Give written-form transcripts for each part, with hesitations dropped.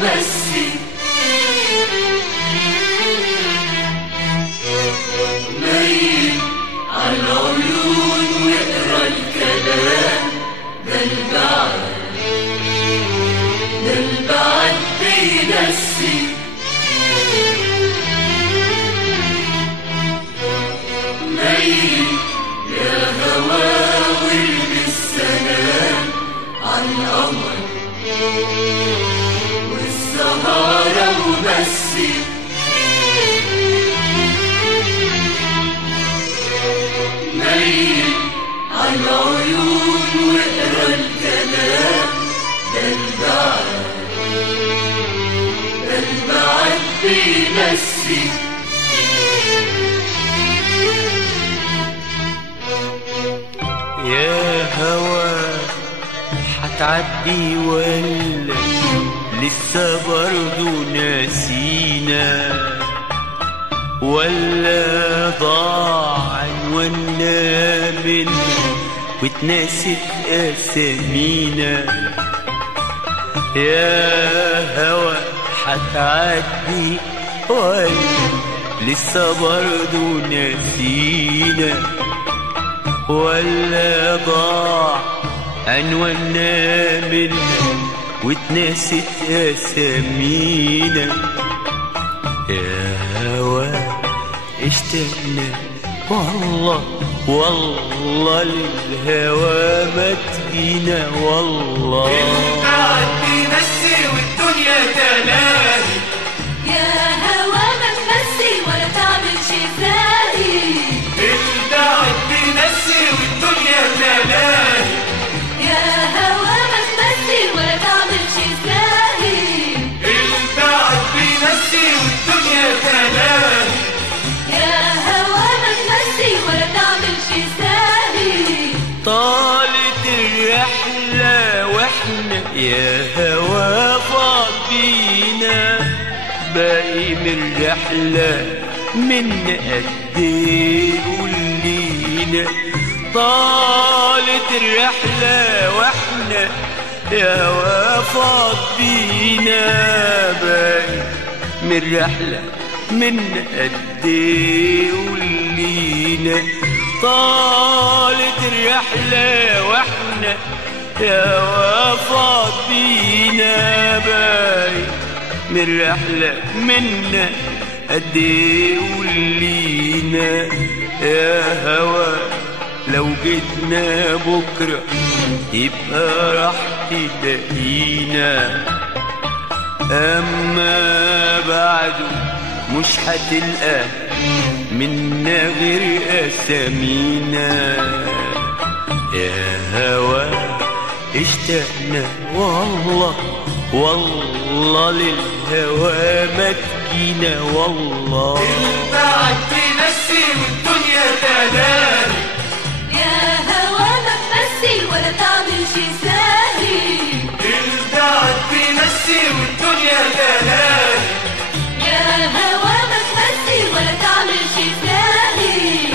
ومسي ميل عالعيون واقرا الكلام ده البعد بينسي ميل يا هوا وارمي السلام عالقمر والسهارة ومسي ميل عالعيون واقرا الكلام ده البعد بينسي يا هوا هتعدي ولا لسه برضو ناسينا ولا ضاع عنوانا منا واتنست اسامينا يا هوا هتعدي ولا لسه برضو ناسينا ولا ضاع عنوانا منا واتنست اسامينا يا هوا اشتقنا والله للهوا ما تجينا والله البعد بينسي والدنيا تلاهي يا هوا ما تمسي ولا تعمل شي ثاني البعد بينسي والدنيا تلاهي يا هوا ما تمسي ولا تعمل شي ثاني البعد بينسي والدنيا تلاهي يا هوا ما تمسي ولا تعمل شي ثاني طالت الرحلة واحنا يا هوا فاضينا باقي من الرحلة من قد ايه قولينا طالت الرحلة واحنا يا هوا فاضينا باقي من الرحلة من قد ايه قولينا طالت الرحلة واحنا يا وفاض بينا باي من الرحلة منا قد ايه قولينا يا هوا لو جيتنا بكرة يبقى راح تلاقينا اما بعده مش هتلقى منا غير اسامينا يا هوا اشتقنا والله للهوا ما تجينا والله البعد بينسي والدنيا تلاهي يا هوا ما تمسي ولا تعمل شي ثاني البعد بينسي والدنيا تلاهي يا هوا ما تمسي ولا تعمل شي ثاني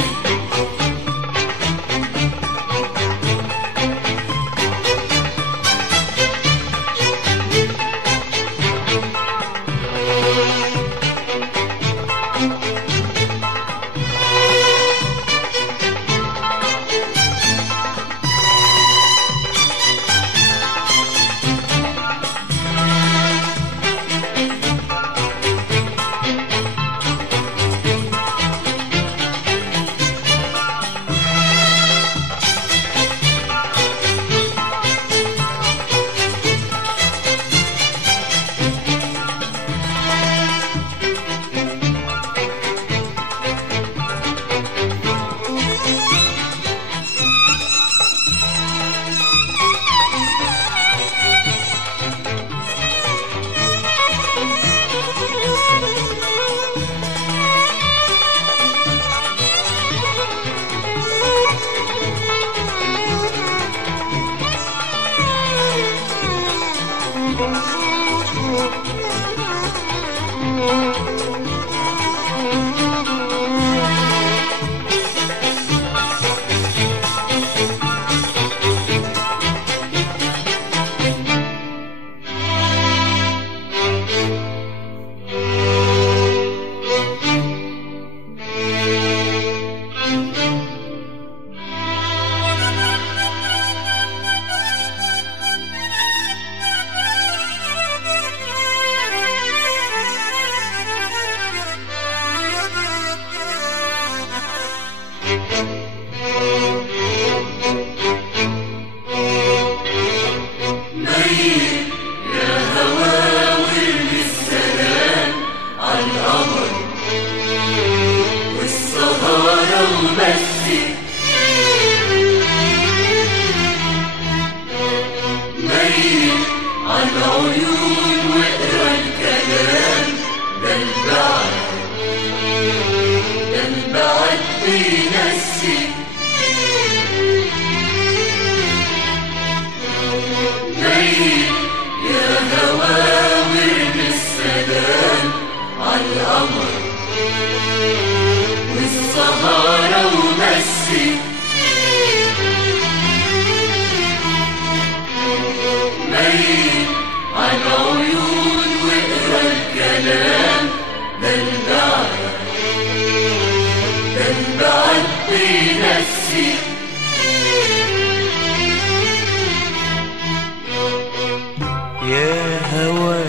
هوى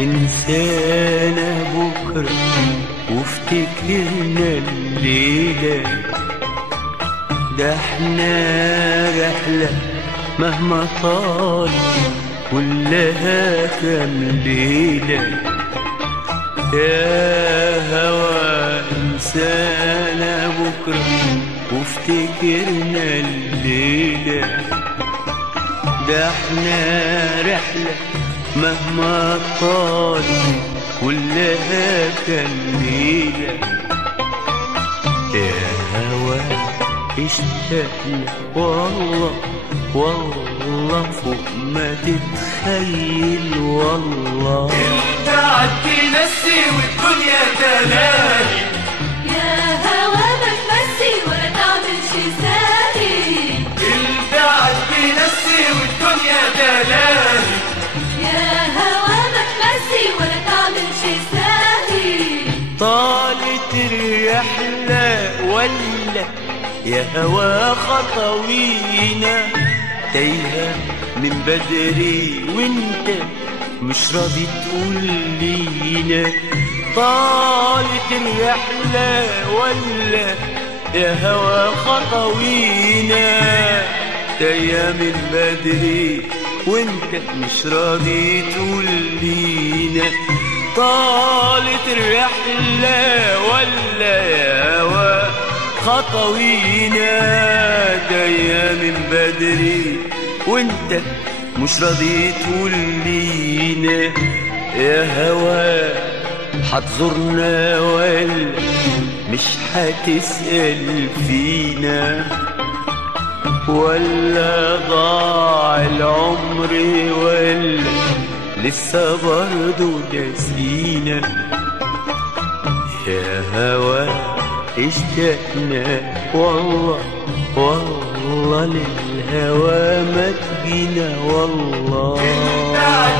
انسانا بكرة وافتكرنا الليلة، ده احنا رحلة مهما طال كلها كام ليلة. يا هوى انسانا بكرة وافتكرنا الليلة، ده احنا رحلة مهما طال كلها كام ليلة. يا هوى اشتقنا والله والله فوق ما تتخيل والله. البعد بينسي والدنيا تلاهي، يا هوا ما تمسي ولا تعملش ساهي. البعد بينسي والدنيا تلاهي، يا هوا ما تمسي ولا تعملش ساهي. طالت الرحلة ولا يا هوا خطوينا، تايهة من بدري وانت مش راضي تقول لينا. طالت الرحلة ولا يا هوا خطوينا، تايهة من بدري وانت مش راضي تقول لينا. طالت الرحلة ولا يا هوا خطوينا، جاية من بدري وانت مش راضي تقول لينا. يا هوا هتزورنا ولا مش هتسأل فينا، ولا ضاع العمر ولا لسه برضو ناسينا. يا هوا اشتقنا والله والله للهوى ما تجينا والله. البعد